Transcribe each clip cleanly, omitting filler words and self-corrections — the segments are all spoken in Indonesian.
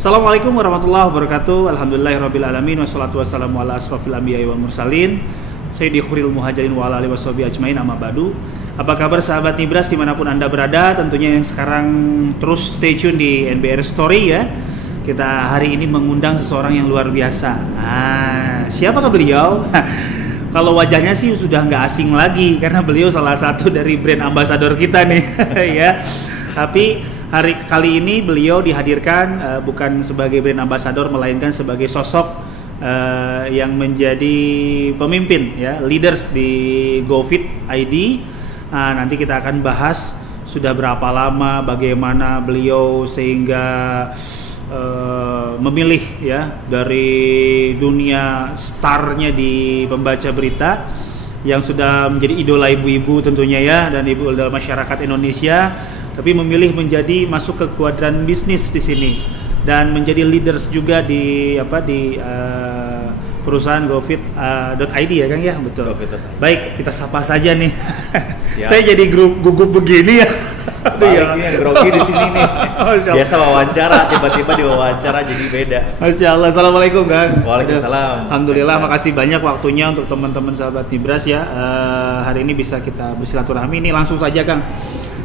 Assalamualaikum warahmatullahi wabarakatuh. Alhamdulillahirrabbilalamin. Wassalatu wassalamu ala asrofil anbiya'i wal mursalin Sayyidi khuril muhajirin wa ala alihi washabihi ajmain, amma ba'du. Apa kabar sahabat Nibras dimanapun Anda berada? Tentunya yang sekarang terus stay tune di NBR Story ya. Kita hari ini mengundang seseorang yang luar biasa. Siapakah beliau? Kalau wajahnya sih sudah nggak asing lagi karena beliau salah satu dari brand ambassador kita nih ya. Tapi kali ini beliau dihadirkan bukan sebagai brand ambassador melainkan sebagai sosok yang menjadi pemimpin ya, leaders di GoFit ID. Nanti kita akan bahas sudah berapa lama, bagaimana beliau sehingga memilih ya dari dunia starnya di pembaca berita yang sudah menjadi idola ibu-ibu tentunya ya, dan idola masyarakat Indonesia, tapi memilih menjadi masuk ke kuadran bisnis di sini dan menjadi leaders juga di perusahaan GoFit.id ya Kang ya, betul. Baik, kita sapa saja nih. Saya jadi gugup begini ya. Balik nih yang grogi di sini nih. Biasa wawancara, tiba-tiba diwawancara jadi beda. Masya Allah. Assalamualaikum Kang. Waalaikumsalam. Alhamdulillah, makasih banyak waktunya untuk teman-teman sahabat Nibras ya. Hari ini bisa kita bersilaturahmi. Ini langsung saja Kang.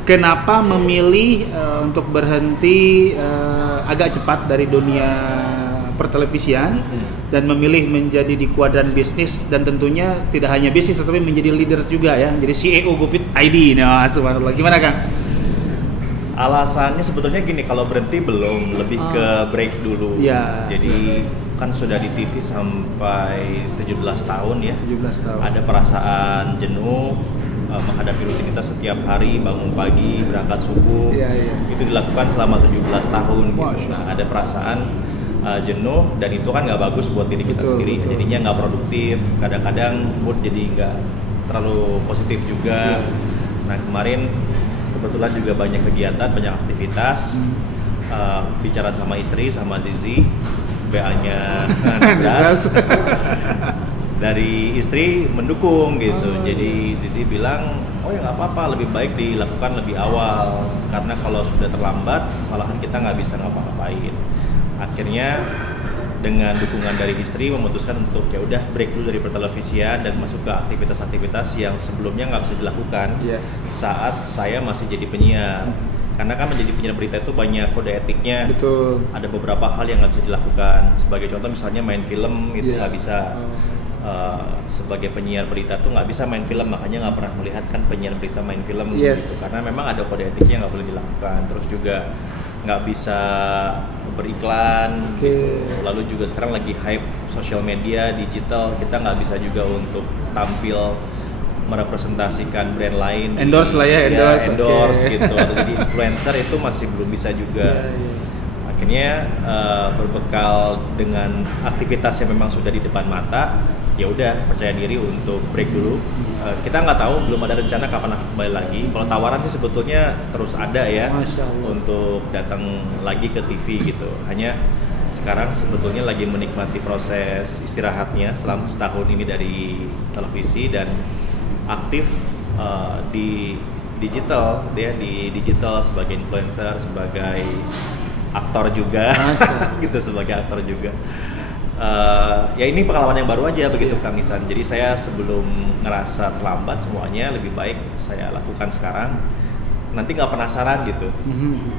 Kenapa memilih untuk berhenti agak cepat dari dunia pertelevisian dan memilih menjadi di kuadran bisnis, dan tentunya tidak hanya bisnis tapi menjadi leader juga ya, jadi CEO GoFit ID. Nah, subhanallah. Gimana Kang? Alasannya sebetulnya gini, kalau berhenti belum, lebih ke break dulu. Ya, jadi kan sudah di TV sampai 17 tahun ya. 17 tahun. Ada perasaan jenuh menghadapi rutinitas setiap hari, bangun pagi, berangkat subuh. Itu dilakukan selama 17 tahun gitu. Nah, ada perasaan jenuh, dan itu kan nggak bagus buat diri kita sendiri. Jadinya nggak produktif, kadang-kadang mood jadi nggak terlalu positif juga. Nah, kemarin kebetulan juga banyak kegiatan, banyak aktivitas, bicara sama istri, sama Zizi, BA-nya Nibras. Dari istri mendukung gitu. Jadi Zizi bilang, oh ya nggak apa-apa, lebih baik dilakukan lebih awal, karena kalau sudah terlambat malahan kita nggak bisa ngapa-ngapain. Akhirnya dengan dukungan dari istri memutuskan untuk ya udah break dulu dari pertelevisian dan masuk ke aktivitas-aktivitas yang sebelumnya nggak bisa dilakukan saat saya masih jadi penyiar. Karena kan menjadi penyiar berita itu banyak kode etiknya. Betul. Ada beberapa hal yang nggak bisa dilakukan. Sebagai contoh misalnya main film itu nggak bisa. Sebagai penyiar berita tuh nggak bisa main film, makanya nggak pernah melihat kan penyiar berita main film gitu. Karena memang ada kode etiknya yang nggak boleh dilakukan. Terus juga nggak bisa beriklan gitu. Lalu juga sekarang lagi hype sosial media digital, kita nggak bisa juga untuk tampil merepresentasikan brand lain, endorse lah ya, endorse gitu, atau jadi influencer itu masih belum bisa juga. Akhirnya berbekal dengan aktivitas yang memang sudah di depan mata, ya udah percaya diri untuk break dulu. Kita nggak tahu, belum ada rencana kapan akan kembali lagi. Kalau tawaran sih sebetulnya terus ada ya, untuk datang lagi ke TV gitu. Hanya sekarang sebetulnya lagi menikmati proses istirahatnya selama setahun ini dari televisi, dan aktif di digital ya, di digital sebagai influencer, sebagai aktor juga gitu, sebagai aktor juga. Ya ini pengalaman yang baru aja begitu Kang Isan. Jadi saya sebelum ngerasa terlambat semuanya, lebih baik saya lakukan sekarang. Nanti nggak penasaran gitu,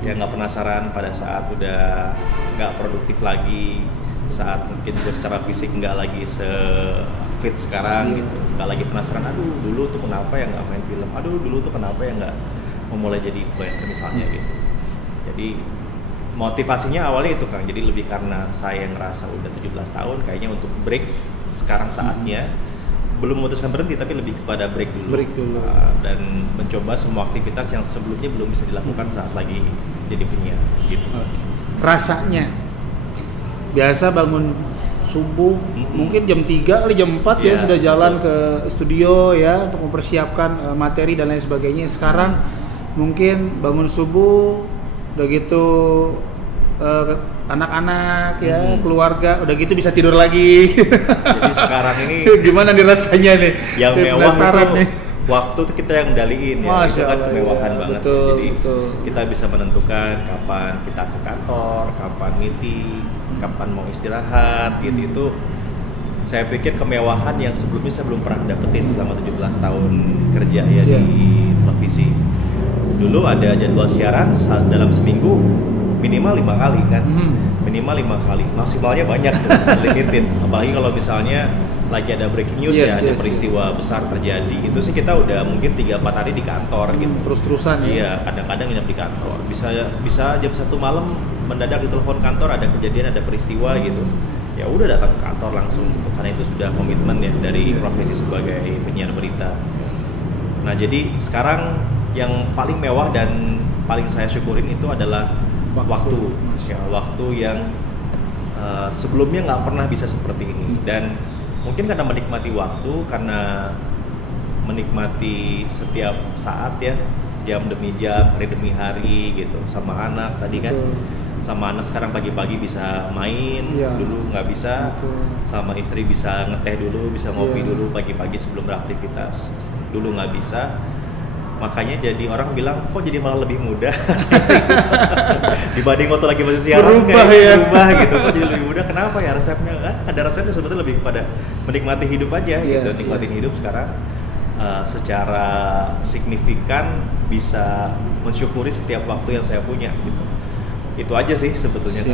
ya nggak penasaran pada saat udah nggak produktif lagi, saat mungkin gue secara fisik nggak lagi se-fit sekarang gitu, nggak lagi penasaran, aduh dulu tuh kenapa ya nggak main film, aduh dulu tuh kenapa ya nggak memulai jadi influencer misalnya gitu. Jadi motivasinya awalnya itu Kang, jadi lebih karena saya ngerasa udah 17 tahun kayaknya untuk break sekarang saatnya. Belum memutuskan berhenti, tapi lebih kepada break dulu. Dan mencoba semua aktivitas yang sebelumnya belum bisa dilakukan saat lagi jadi penyiar gitu. Rasanya biasa bangun subuh, mungkin jam 3 kali jam 4 ya sudah jalan ke studio ya untuk mempersiapkan materi dan lain sebagainya. Sekarang mungkin bangun subuh udah gitu anak-anak ya, keluarga, udah gitu bisa tidur lagi. Jadi sekarang ini gimana nih rasanya nih? Yang mewah itu waktu tuh kita yang kendaliin ya. Itu kan kemewahan banget. Betul, jadi betul. kita bisa menentukan kapan kita ke kantor, kapan meeting, kapan mau istirahat gitu. Itu saya pikir kemewahan yang sebelumnya saya belum pernah dapetin selama 17 tahun kerja ya di televisi. Dulu ada jadwal siaran dalam seminggu minimal 5 kali kan. Minimal 5 kali, maksimalnya banyak tuh, limited. Apalagi kalau misalnya lagi ada breaking news ada peristiwa besar terjadi, itu sih kita udah mungkin 3-4 hari di kantor gitu. Terus-terusan ya? Iya, kadang-kadang nginep di kantor. Bisa jam 1 malam mendadak ditelepon kantor, ada kejadian, ada peristiwa gitu. Ya udah datang ke kantor langsung gitu, karena itu sudah komitmen ya dari profesi sebagai penyiar berita. Nah jadi sekarang yang paling mewah dan paling saya syukurin itu adalah waktu ya, waktu yang sebelumnya nggak pernah bisa seperti ini. Dan mungkin karena menikmati waktu, karena menikmati setiap saat ya, jam demi jam, hari demi hari gitu, sama anak tadi kan. Sama anak sekarang pagi-pagi bisa main, dulu nggak bisa. Sama istri bisa ngeteh dulu, bisa ngopi dulu pagi-pagi sebelum beraktivitas, dulu nggak bisa. Makanya jadi orang bilang kok jadi malah lebih mudah dibanding waktu lagi masih siaran, berubah gitu. Kok jadi lebih mudah, kenapa ya? Resepnya kan ada resepnya, sebetulnya lebih pada menikmati hidup aja gitu. Nikmatin hidup sekarang secara signifikan, bisa mensyukuri setiap waktu yang saya punya gitu. Itu aja sih sebetulnya.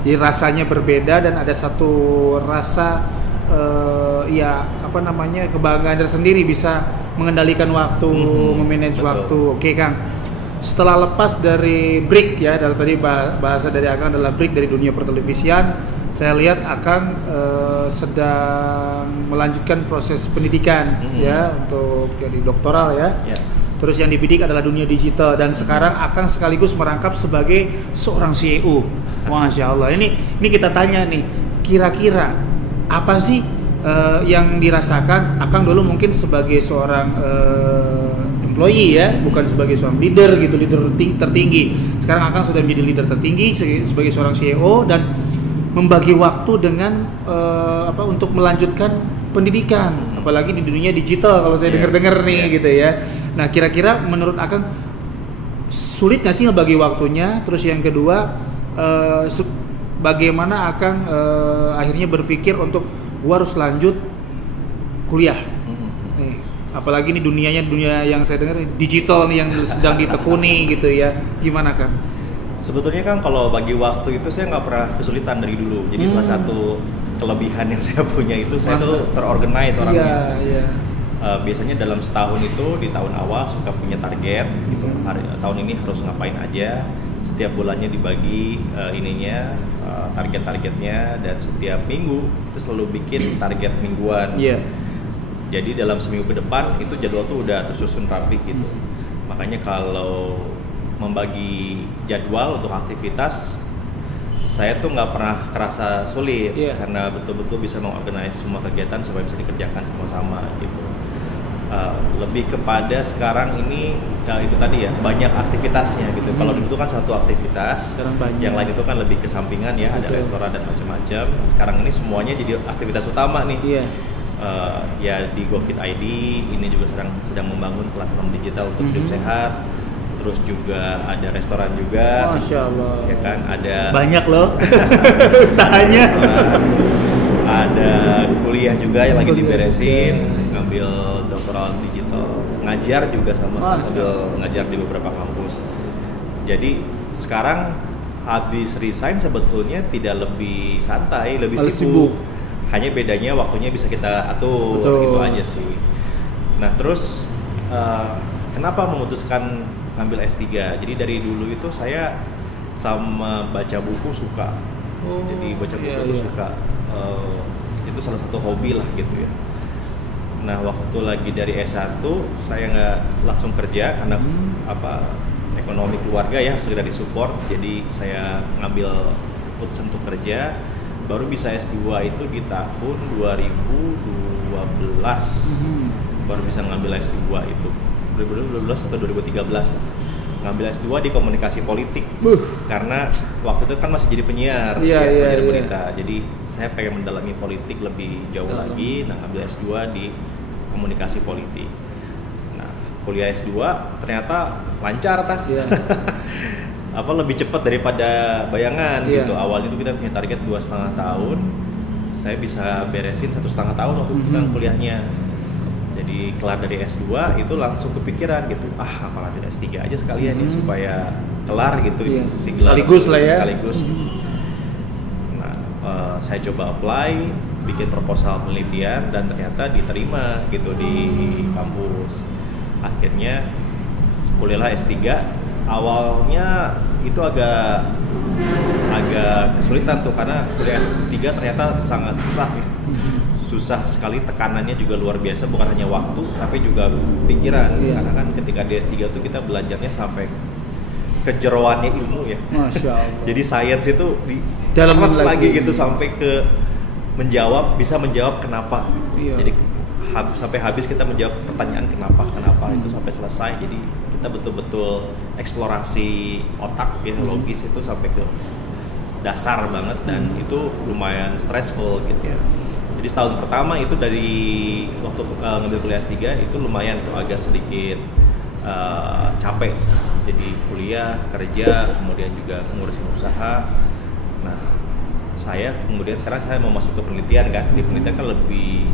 Jadi rasanya berbeda dan ada satu rasa kebanggaan tersendiri bisa mengendalikan waktu, memanage waktu. Oke Kang, setelah lepas dari break ya, dari tadi bahasa dari Akang adalah break dari dunia pertelevisian, saya lihat Akang sedang melanjutkan proses pendidikan ya, untuk jadi doktoral ya. Terus yang dibidik adalah dunia digital, dan sekarang Akang sekaligus merangkap sebagai seorang CEO. Masya Allah. Ini kita tanya nih, kira-kira apa sih yang dirasakan Akang dulu mungkin sebagai seorang employee ya, bukan sebagai seorang leader gitu, leader tertinggi. Sekarang Akang sudah menjadi leader tertinggi sebagai seorang CEO dan membagi waktu dengan untuk melanjutkan pendidikan, apalagi di dunia digital kalau saya dengar-dengar nih gitu ya. Nah kira-kira menurut Akang sulit nggak sih ngebagi waktunya? Terus yang kedua, bagaimana Akang akhirnya berpikir untuk gua harus lanjut kuliah? Nih, apalagi ini dunia yang saya dengar digital nih yang sedang ditekuni gitu ya. Gimana Kang? Sebetulnya kan kalau bagi waktu itu saya nggak pernah kesulitan dari dulu. Jadi salah satu kelebihan yang saya punya itu saya tuh terorganize orangnya. Biasanya dalam setahun itu di tahun awal suka punya target gitu. Tahun ini harus ngapain aja. Setiap bulannya dibagi target-targetnya, dan setiap minggu itu selalu bikin target mingguan. Jadi dalam seminggu ke depan itu jadwal tuh udah tersusun rapi gitu. Makanya kalau membagi jadwal untuk aktivitas, saya tuh nggak pernah kerasa sulit karena betul-betul bisa mengorganize semua kegiatan supaya bisa dikerjakan sama-sama gitu. Lebih kepada sekarang ini itu tadi ya, banyak aktivitasnya gitu. Kalau dulu itu kan satu aktivitas, yang lain itu kan lebih ke sampingan ya, ada restoran dan macam-macam. Sekarang ini semuanya jadi aktivitas utama nih. Ya di GoFit ID ini juga sedang membangun platform digital untuk hidup sehat. Terus juga ada restoran juga. Masya Allah. Ya kan, ada banyak loh usahanya. Ada kuliah juga yang lagi diberesin, ngambil doktoral digital, ngajar juga sama, sambil ngajar di beberapa kampus. Jadi sekarang habis resign sebetulnya tidak lebih santai, lebih sibuk. Hanya bedanya waktunya bisa kita atur, gitu aja sih. Nah terus kenapa memutuskan ngambil S3? Jadi dari dulu itu saya sama baca buku suka. Jadi baca buku itu suka. Itu salah satu hobi lah gitu ya. Nah waktu lagi dari S1 saya nggak langsung kerja karena ekonomi keluarga ya harus segera disupport. Jadi saya ngambil keputusan untuk kerja. Baru bisa S2 itu di tahun 2012. Baru bisa ngambil S2 itu 2012 atau 2013 lah. Ngambil S2 di komunikasi politik. Karena waktu itu kan masih jadi penyiar, penyiar berita. Jadi saya pengen mendalami politik lebih jauh lagi. Nah ngambil S2 di komunikasi politik. kuliah S2 ternyata lancar tah. Yeah. Apa lebih cepat daripada bayangan Yeah. gitu. Awalnya itu kita punya target 2,5 tahun. Saya bisa beresin 1,5 tahun waktu itu kan kuliahnya. Jadi kelar dari S2 itu langsung kepikiran gitu, apa lanjut S3 aja sekalian ya supaya kelar gitu si gelar sekaligus lah ya. Sekaligus. Nah, saya coba apply, bikin proposal penelitian dan ternyata diterima gitu di kampus. Akhirnya kuliahlah S3. Awalnya itu agak kesulitan tuh karena kuliah S3 ternyata sangat susah ya. Susah sekali, tekanannya juga luar biasa, bukan hanya waktu tapi juga pikiran. Karena kan ketika di S3 tuh kita belajarnya sampai kejeroannya ilmu ya. Masya Allah. Jadi sains itu dalam lagi gitu sampai ke bisa menjawab kenapa. Jadi sampai habis kita menjawab pertanyaan kenapa itu sampai selesai. Jadi kita betul-betul eksplorasi otak ya, logis itu sampai ke dasar banget dan itu lumayan stressful gitu ya. Jadi setahun pertama itu dari waktu ngambil kuliah S3 itu lumayan tuh agak sedikit capek. Jadi kuliah, kerja, kemudian juga ngurusin usaha. Nah, sekarang saya mau masuk ke penelitian kan. Di penelitian kan lebih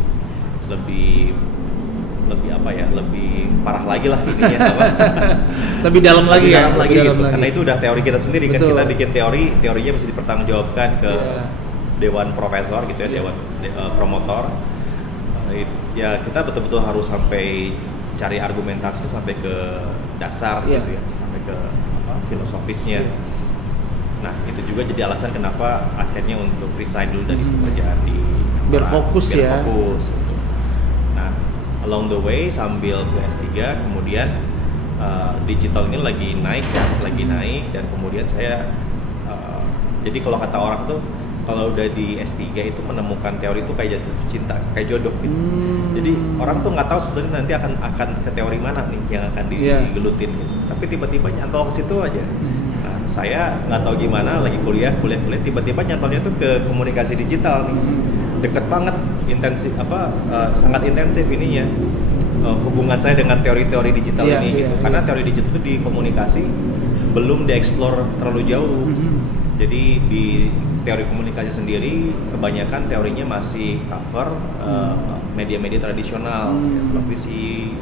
apa ya, lebih parah lagi lah ininya apa. Lebih dalam lagi ya. Dalam lagi gitu. Karena itu udah teori kita sendiri. Betul. Kan kita bikin teorinya bisa dipertanggungjawabkan ke dewan profesor gitu ya, dewan promotor. Ya kita betul-betul harus sampai cari argumentasi sampai ke dasar gitu ya, sampai ke filosofisnya. Nah, itu juga jadi alasan kenapa akhirnya untuk resign dulu dari pekerjaan di biar fokus. Gitu. Nah, along the way sambil ke S3 kemudian digital ini lagi naik dan kemudian saya jadi kalau kata orang tuh kalau udah di S3 itu menemukan teori itu kayak jatuh cinta, kayak jodoh gitu. Jadi orang tuh nggak tahu sebenarnya nanti akan ke teori mana nih yang akan digelutin gitu. Tapi tiba-tiba nyantol ke situ aja. Nah, saya nggak tahu gimana lagi kuliah tiba-tiba nyantolnya tuh ke komunikasi digital nih. Deket banget, sangat intensif ininya. Hubungan saya dengan teori-teori digital ini gitu. Karena teori digital itu di komunikasi belum dieksplor terlalu jauh. Jadi di teori komunikasi sendiri kebanyakan teorinya masih cover media-media tradisional, televisi,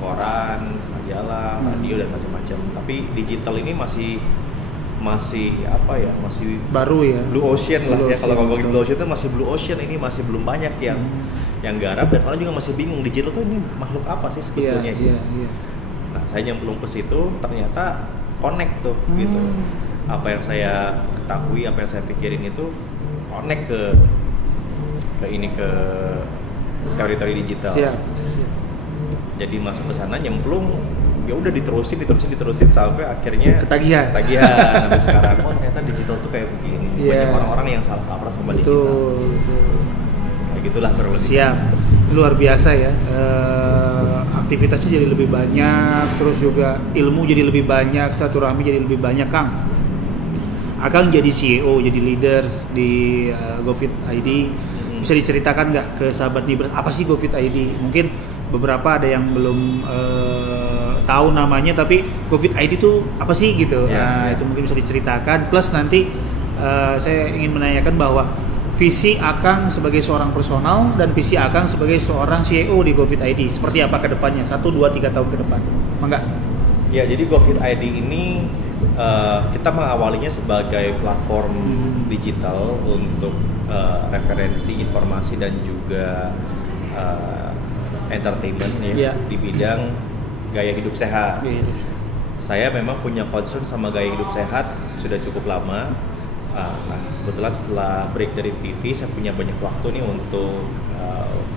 koran, majalah, radio dan macam-macam. Tapi digital ini masih apa ya, masih baru ya. Blue ocean lah ya, kalau ngomongin blue ocean itu masih blue ocean, ini masih belum banyak yang garap dan orang juga masih bingung digital tuh ini makhluk apa sih sebetulnya gitu. Nah, saya nyemplung ke situ ternyata connect tuh gitu. Apa yang saya ketahui, apa yang saya pikirin itu connect ke teori-teori digital. Siap. Jadi masuk ke sana nyemplung, ya udah diterusin sampai akhirnya ketagihan sampai sekarang. Oh, ternyata digital tuh kayak begini. Banyak orang-orang yang salah kaprah sama digital. Kayak gitulah kurang lebih. Siap. Luar biasa ya. Aktivitasnya jadi lebih banyak, terus juga ilmu jadi lebih banyak, silaturahmi jadi lebih banyak, Kang. Akang jadi CEO, jadi leader di GoFit ID. Bisa diceritakan nggak ke sahabat Nibras apa sih GoFit ID? Mungkin beberapa ada yang belum tahu namanya, tapi GoFit ID itu apa sih gitu? Itu mungkin bisa diceritakan. Plus nanti saya ingin menanyakan bahwa visi Akang sebagai seorang personal dan visi Akang sebagai seorang CEO di GoFit ID seperti apa ke depannya? 1, 2, 3 tahun ke depan. Mangga. Ya, jadi GoFit ID ini kita mengawalinya sebagai platform digital untuk referensi informasi dan juga entertainment ya di bidang gaya hidup sehat. Saya memang punya concern sama gaya hidup sehat sudah cukup lama. Nah, kebetulan setelah break dari TV saya punya banyak waktu nih untuk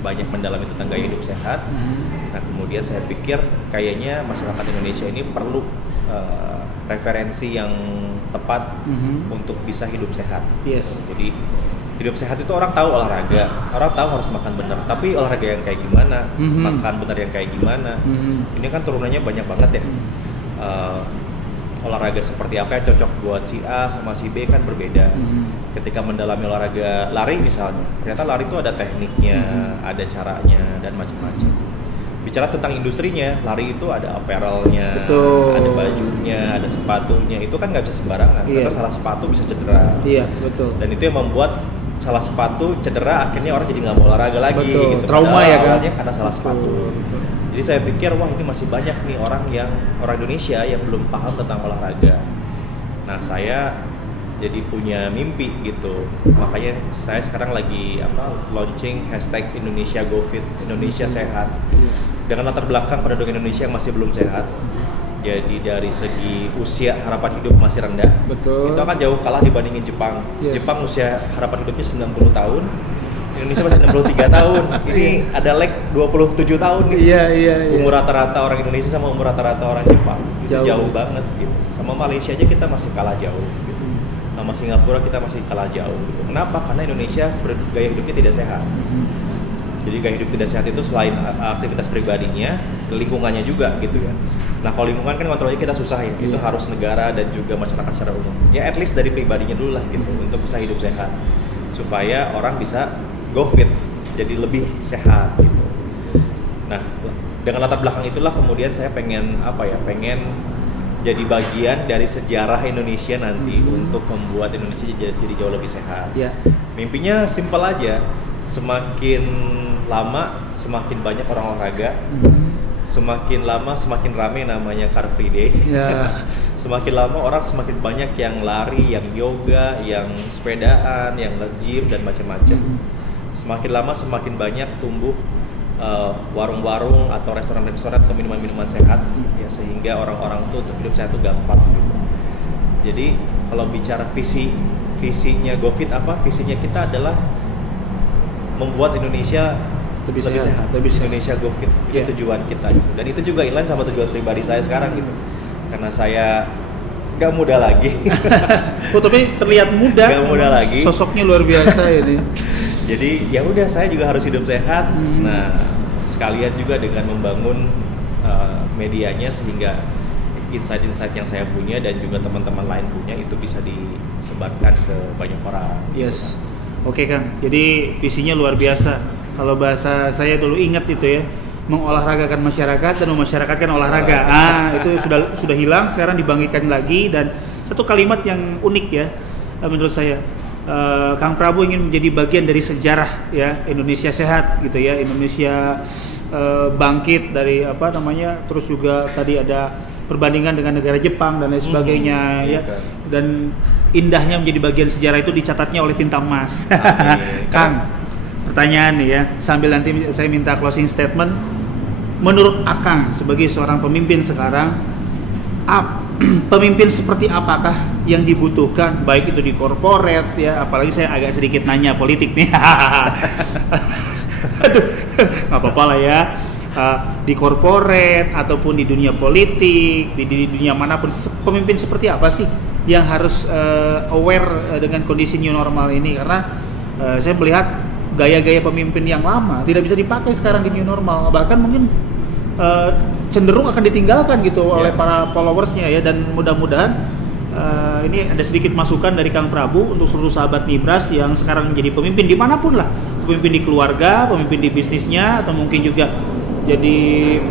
banyak mendalami tentang gaya hidup sehat. Nah, kemudian saya pikir kayaknya masyarakat Indonesia ini perlu referensi yang tepat untuk bisa hidup sehat. Jadi hidup sehat itu orang tahu olahraga, orang tahu harus makan benar, tapi olahraga yang kayak gimana, makan benar yang kayak gimana, ini kan turunannya banyak banget ya. Olahraga seperti apa yang cocok buat si A sama si B kan berbeda. Ketika mendalami olahraga lari misalnya, ternyata lari itu ada tekniknya, ada caranya dan macam-macam. bicara tentang industrinya, lari itu ada apparelnya, betul, ada bajunya, ada sepatunya, itu kan nggak bisa sembarangan, karena salah sepatu bisa cedera. Iya, betul. Dan itu yang membuat salah sepatu cedera, akhirnya orang jadi nggak mau olahraga lagi. Betul. Gitu. Trauma ya kan? Awalnya karena salah sepatu. Betul. Jadi saya pikir, wah ini masih banyak nih orang Indonesia yang belum paham tentang olahraga. Nah saya jadi punya mimpi gitu, makanya saya sekarang lagi launching hashtag Indonesia GoFit, Indonesia Sehat, dengan latar belakang penduduk Indonesia yang masih belum sehat. Jadi dari segi usia harapan hidup masih rendah. Betul. Itu akan jauh kalah dibandingin Jepang. Jepang usia harapan hidupnya 90 tahun, Indonesia masih 63 tahun. Ini ada lag 27 tahun nih. Iya. Umur rata-rata orang Indonesia sama umur rata-rata orang Jepang itu jauh banget gitu. Sama Malaysia aja kita masih kalah jauh gitu. Sama Singapura kita masih kalah jauh gitu. Kenapa? Karena Indonesia gaya hidupnya tidak sehat. Jadi gaya hidup tidak sehat itu selain aktivitas pribadinya, lingkungannya juga gitu ya. Nah kalau lingkungan kan kontrolnya kita susah ya, itu harus negara dan juga masyarakat secara umum. Ya at least dari pribadinya dulu lah gitu, untuk bisa hidup sehat. Supaya orang bisa go fit, jadi lebih sehat gitu. Nah dengan latar belakang itulah kemudian saya pengen jadi bagian dari sejarah Indonesia nanti untuk membuat Indonesia jadi jauh lebih sehat. Mimpinya simpel aja, semakin lama semakin banyak orang olahraga, semakin lama semakin ramai namanya Car Free Day. Semakin lama orang semakin banyak yang lari, yang yoga, yang sepedaan, yang nge-gym dan macam-macam. Semakin lama semakin banyak tumbuh warung-warung atau restoran-restoran atau minuman-minuman sehat, ya sehingga orang-orang tuh untuk hidup sehat tuh gampang gitu. Jadi kalau bicara visinya GoFit apa? Visinya kita adalah membuat Indonesia lebih sehat. Indonesia GoFit itu tujuan kita gitu. Dan itu juga inline sama tujuan pribadi saya sekarang gitu. Karena saya nggak muda lagi. Tapi terlihat muda. Nggak muda lagi. Sosoknya luar biasa ini. Jadi ya udah, saya juga harus hidup sehat. Nah sekalian juga dengan membangun medianya sehingga insight-insight yang saya punya dan juga teman-teman lain punya itu bisa disebarkan ke banyak orang. Yes. Oke Kang, jadi visinya luar biasa. Kalau bahasa saya dulu ingat itu ya, mengolahragakan masyarakat dan memasyarakatkan olahraga. Itu sudah hilang, sekarang dibangkitkan lagi. Dan satu kalimat yang unik ya, menurut saya, Kang Prabu ingin menjadi bagian dari sejarah ya Indonesia sehat gitu ya, Indonesia bangkit dari terus juga tadi ada perbandingan dengan negara Jepang dan lain sebagainya ya. Dan indahnya menjadi bagian sejarah itu dicatatnya oleh tinta emas. Kang, pertanyaan nih ya, sambil nanti saya minta closing statement. Menurut Akang sebagai seorang pemimpin sekarang, pemimpin seperti apakah yang dibutuhkan, baik itu di korporat ya, apalagi saya agak sedikit nanya politik nih. Aduh, nggak apa-apa lah ya. Di korporat ataupun di dunia politik, di dunia manapun, pemimpin seperti apa sih yang harus aware dengan kondisi new normal ini? Karena saya melihat gaya-gaya pemimpin yang lama tidak bisa dipakai sekarang di new normal, bahkan mungkin cenderung akan ditinggalkan gitu oleh para followersnya ya. Dan mudah-mudahan ini ada sedikit masukan dari Kang Prabu untuk seluruh sahabat Nibras yang sekarang menjadi pemimpin dimanapun lah, pemimpin di keluarga, pemimpin di bisnisnya, atau mungkin juga jadi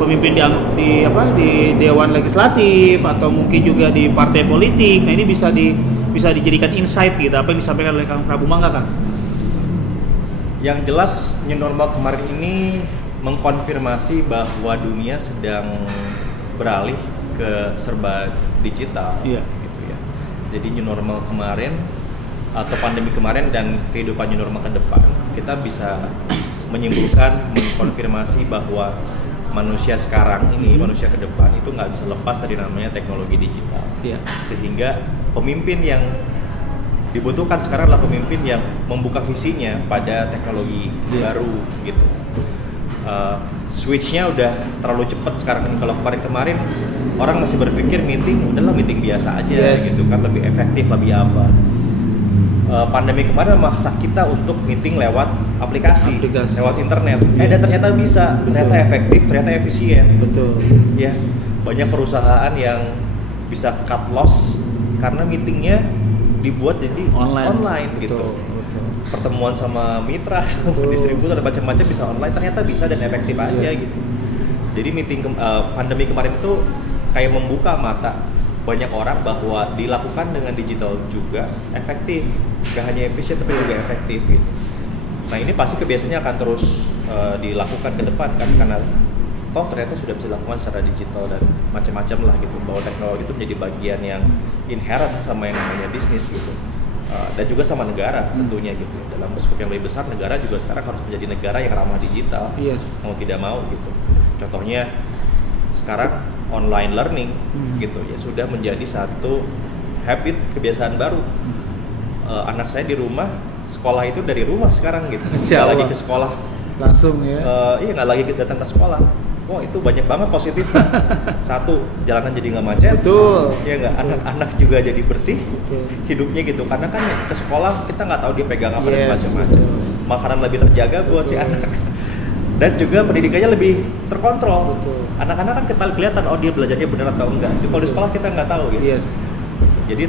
pemimpin di dewan legislatif atau mungkin juga di partai politik. Nah ini bisa dijadikan insight gitu apa yang disampaikan oleh Kang Prabu. Mangga Kang. Yang jelas new normal kemarin ini mengkonfirmasi bahwa dunia sedang beralih ke serba digital. Gitu ya. Jadi new normal kemarin atau pandemi kemarin dan kehidupan new normal ke depan, kita bisa menyimpulkan, mengkonfirmasi bahwa manusia sekarang ini, manusia ke depan itu nggak bisa lepas dari namanya teknologi digital. Sehingga pemimpin yang dibutuhkan sekarang adalah pemimpin yang membuka visinya pada teknologi baru gitu. Switch-nya udah terlalu cepat sekarang ini. Kalau kemarin orang masih berpikir meeting udahlah meeting biasa aja gitu kan, lebih efektif, lebih apa. Pandemi kemarin memaksa kita untuk meeting lewat aplikasi. Lewat internet. Dan ternyata bisa, ternyata efektif, ternyata efisien. Ya, banyak perusahaan yang bisa cut loss karena meetingnya dibuat jadi online gitu. Pertemuan sama mitra, sama distributor dan macam-macam bisa online, ternyata bisa dan efektif aja gitu. Jadi pandemi kemarin itu kayak membuka mata banyak orang bahwa dilakukan dengan digital juga efektif, gak hanya efisien tapi juga efektif gitu. Nah ini pasti kebiasaannya akan terus dilakukan ke depan kan, karena toh ternyata sudah bisa dilakukan secara digital dan macam-macam lah gitu, bahwa teknologi itu menjadi bagian yang inherent sama yang namanya bisnis gitu. Dan juga sama negara tentunya gitu. Dalam skop yang lebih besar, negara juga sekarang harus menjadi negara yang ramah digital, mau tidak mau gitu. Contohnya sekarang online learning gitu ya sudah menjadi satu habit, kebiasaan baru. Anak saya di rumah, sekolah itu dari rumah sekarang gitu, nggak lagi ke sekolah langsung ya. Iya, nggak lagi datang ke sekolah. Wah itu banyak banget positif. Satu, jalanan jadi nggak macet. Betul. Ya nggak, anak-anak juga jadi bersih. Betul. Hidupnya gitu, karena kan ke sekolah kita nggak tahu dia pegang apa dan macam-macam. Makanan lebih terjaga buat si anak. Dan juga pendidikannya lebih terkontrol. Betul. Anak-anak kan kita kelihatan oh dia belajarnya benar atau enggak. Itu kalau di sekolah kita nggak tahu gitu. Yes. Jadi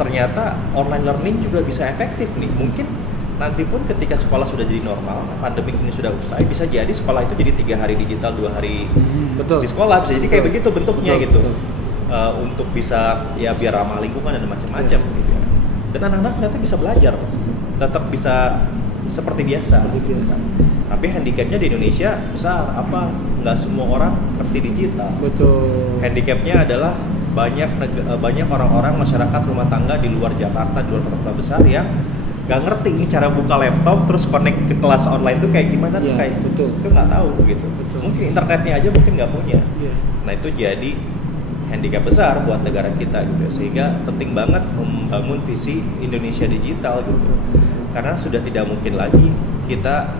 ternyata online learning juga bisa efektif nih. Mungkin nanti pun ketika sekolah sudah jadi normal, pandemi ini sudah usai, bisa jadi sekolah itu jadi 3 hari digital, 2 hari betul. di sekolah. Bisa jadi kayak begitu bentuknya betul, gitu. Betul. Untuk bisa ya biar ramah lingkungan dan macam-macam gitu ya. Dan anak-anak ternyata bisa belajar, tetap bisa seperti biasa. Tapi handicapnya di Indonesia besar, apa? Nggak semua orang ngerti digital. Betul. Handicapnya adalah banyak orang-orang masyarakat rumah tangga di luar Jakarta, di luar kota besar yang nggak ngerti ini cara buka laptop terus connect ke kelas online tuh kayak gimana tuh kayak betul. Itu nggak tahu gitu. Betul. Mungkin internetnya aja mungkin nggak punya. Nah itu jadi handicap besar buat negara kita gitu, sehingga penting banget membangun visi Indonesia digital gitu. Karena sudah tidak mungkin lagi kita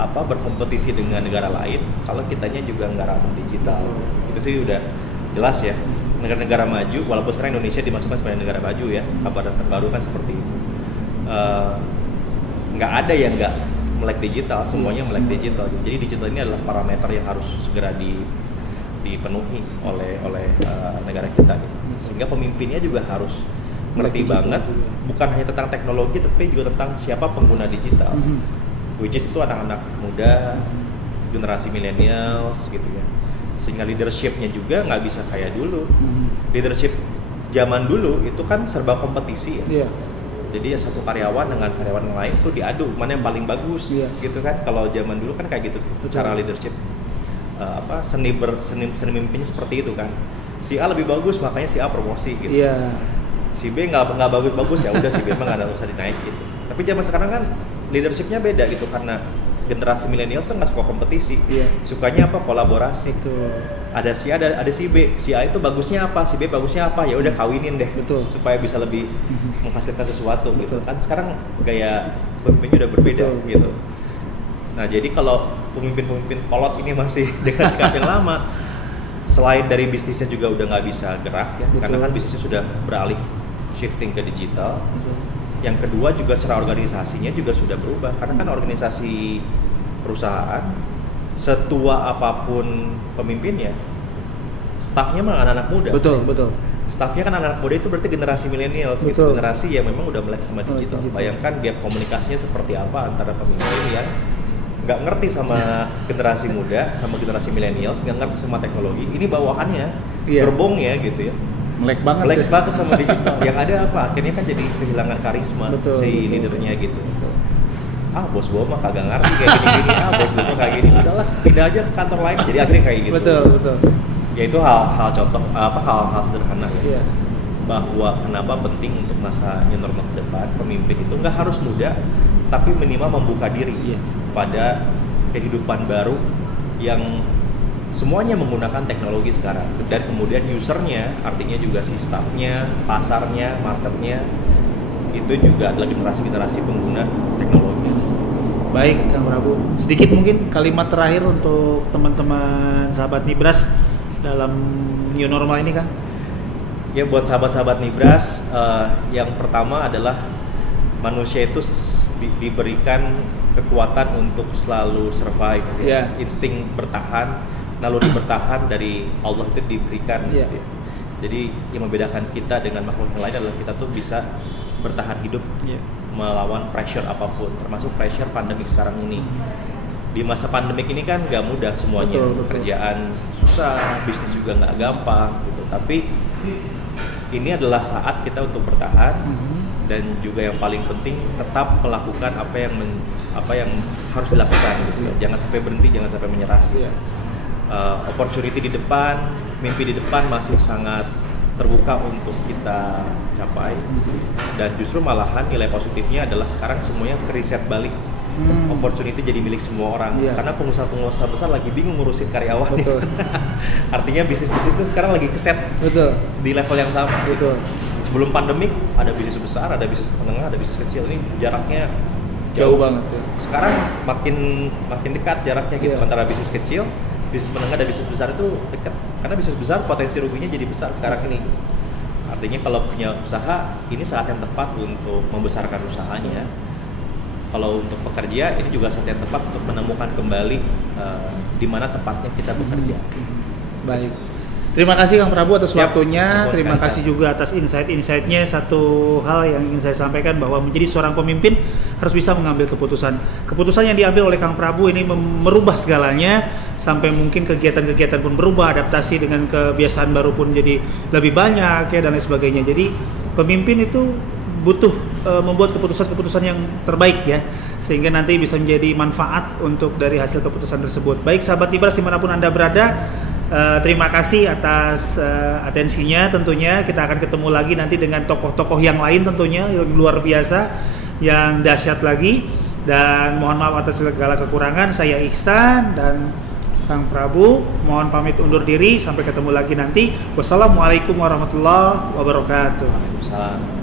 berkompetisi dengan negara lain kalau kitanya juga nggak ramah digital. Itu sih udah jelas ya. Negara-negara maju, walaupun sekarang Indonesia dimasukkan sebagai negara maju ya, kabar terbaru kan seperti itu. Nggak ada yang nggak melek digital, semuanya melek digital. Jadi digital ini adalah parameter yang harus segera dipenuhi oleh negara kita gitu. Sehingga pemimpinnya juga harus ngerti banget, bukan hanya tentang teknologi tapi juga tentang siapa pengguna digital, which is itu anak-anak muda, generasi millennials gitu ya. Sehingga leadershipnya juga nggak bisa kayak dulu. Leadership zaman dulu itu kan serba kompetisi ya. Jadi satu karyawan dengan karyawan yang lain tuh diadu mana yang paling bagus gitu kan. Kalau zaman dulu kan kayak gitu cara leadership, seni memimpinnya seperti itu kan. Si A lebih bagus makanya si A promosi gitu. Si B nggak bagus ya udah si B mah nggak usah dinaik gitu. Tapi zaman sekarang kan leadershipnya beda gitu, karena generasi milenial tuh nggak suka kompetisi, sukanya kolaborasi. Ada si A, ada si B, si A itu bagusnya apa, si B bagusnya apa, ya udah kawinin deh, supaya bisa lebih menghasilkan sesuatu gitu. Kan sekarang gaya pemimpinnya udah berbeda gitu. Nah jadi kalau pemimpin kolot ini masih dengan sikap yang lama, selain dari bisnisnya juga udah nggak bisa gerak ya, karena kan bisnisnya sudah beralih shifting ke digital. Yang kedua juga secara organisasinya juga sudah berubah, karena kan organisasi perusahaan setua apapun pemimpinnya, stafnya malah anak-anak muda. Betul. Stafnya kan anak-anak muda, itu berarti generasi milenial, gitu. Generasi yang memang udah melek sama digital. Bayangkan gap komunikasinya seperti apa antara pemimpin yang nggak ngerti sama generasi muda, sama generasi milenial, nggak ngerti sama teknologi. Ini bawahannya gerbongnya gitu ya. Melek banget sama digital. Yang ada apa? Akhirnya kan jadi kehilangan karisma si leadernya gitu. Bos gua mah kagak ngerti kayak gini-gini. Bos gua mah kayak gini. Udahlah, pindah aja ke kantor lain. Jadi akhirnya kayak gitu. Betul. Ya itu hal contoh hal sederhana ya. Bahwa kenapa penting untuk masa new normal ke depan, pemimpin itu nggak harus muda, tapi minimal membuka diri pada kehidupan baru yang semuanya menggunakan teknologi sekarang. Dan kemudian usernya, artinya juga si staffnya, pasarnya, marketnya, itu juga adalah generasi pengguna teknologi. Baik Kang Prabu, sedikit mungkin kalimat terakhir untuk teman-teman sahabat Nibras dalam new normal ini Kang. Ya buat sahabat-sahabat Nibras, yang pertama adalah manusia itu diberikan kekuatan untuk selalu survive, insting bertahan, naluri bertahan dari Allah itu diberikan gitu ya. Jadi yang membedakan kita dengan makhluk yang lain adalah kita tuh bisa bertahan hidup melawan pressure apapun, termasuk pressure pandemi sekarang ini. di masa pandemik ini kan nggak mudah semuanya. Betul. Pekerjaan susah, bisnis juga nggak gampang gitu. Tapi ini adalah saat kita untuk bertahan dan juga yang paling penting tetap melakukan apa yang harus dilakukan gitu. Jangan sampai berhenti, jangan sampai menyerah. Opportunity di depan, mimpi di depan masih sangat terbuka untuk kita capai. Dan justru malahan nilai positifnya adalah sekarang semuanya ke riset balik. Opportunity jadi milik semua orang. Karena pengusaha-pengusaha besar lagi bingung ngurusin karyawan. Artinya bisnis-bisnis itu sekarang lagi keset di level yang sama. Sebelum pandemik ada bisnis besar, ada bisnis menengah, ada bisnis kecil. Ini jaraknya jauh banget. Sekarang makin dekat jaraknya gitu antara bisnis kecil, bisnis menengah dan bisnis besar itu dekat. Karena bisnis besar potensi ruginya jadi besar sekarang ini. Artinya kalau punya usaha, ini saat yang tepat untuk membesarkan usahanya. Kalau untuk pekerja, ini juga saat yang tepat untuk menemukan kembali di mana tepatnya kita bekerja. Baik. Terima kasih Kang Prabu atas waktunya. Terima Kansa. kasih juga atas insight-insightnya. Satu hal yang ingin saya sampaikan bahwa menjadi seorang pemimpin harus bisa mengambil keputusan. Keputusan yang diambil oleh Kang Prabu ini merubah segalanya, sampai mungkin kegiatan-kegiatan pun berubah, adaptasi dengan kebiasaan baru pun jadi lebih banyak ya dan lain sebagainya. Jadi pemimpin itu butuh membuat keputusan-keputusan yang terbaik ya, sehingga nanti bisa menjadi manfaat untuk dari hasil keputusan tersebut. Baik sahabat Nibras dimanapun Anda berada, terima kasih atas atensinya. Tentunya kita akan ketemu lagi nanti dengan tokoh-tokoh yang lain tentunya yang luar biasa, yang dahsyat lagi. Dan mohon maaf atas segala kekurangan. Saya Ihsan dan Kang Prabu mohon pamit undur diri, sampai ketemu lagi nanti. Wassalamualaikum warahmatullahi wabarakatuh. Waalaikumsalam.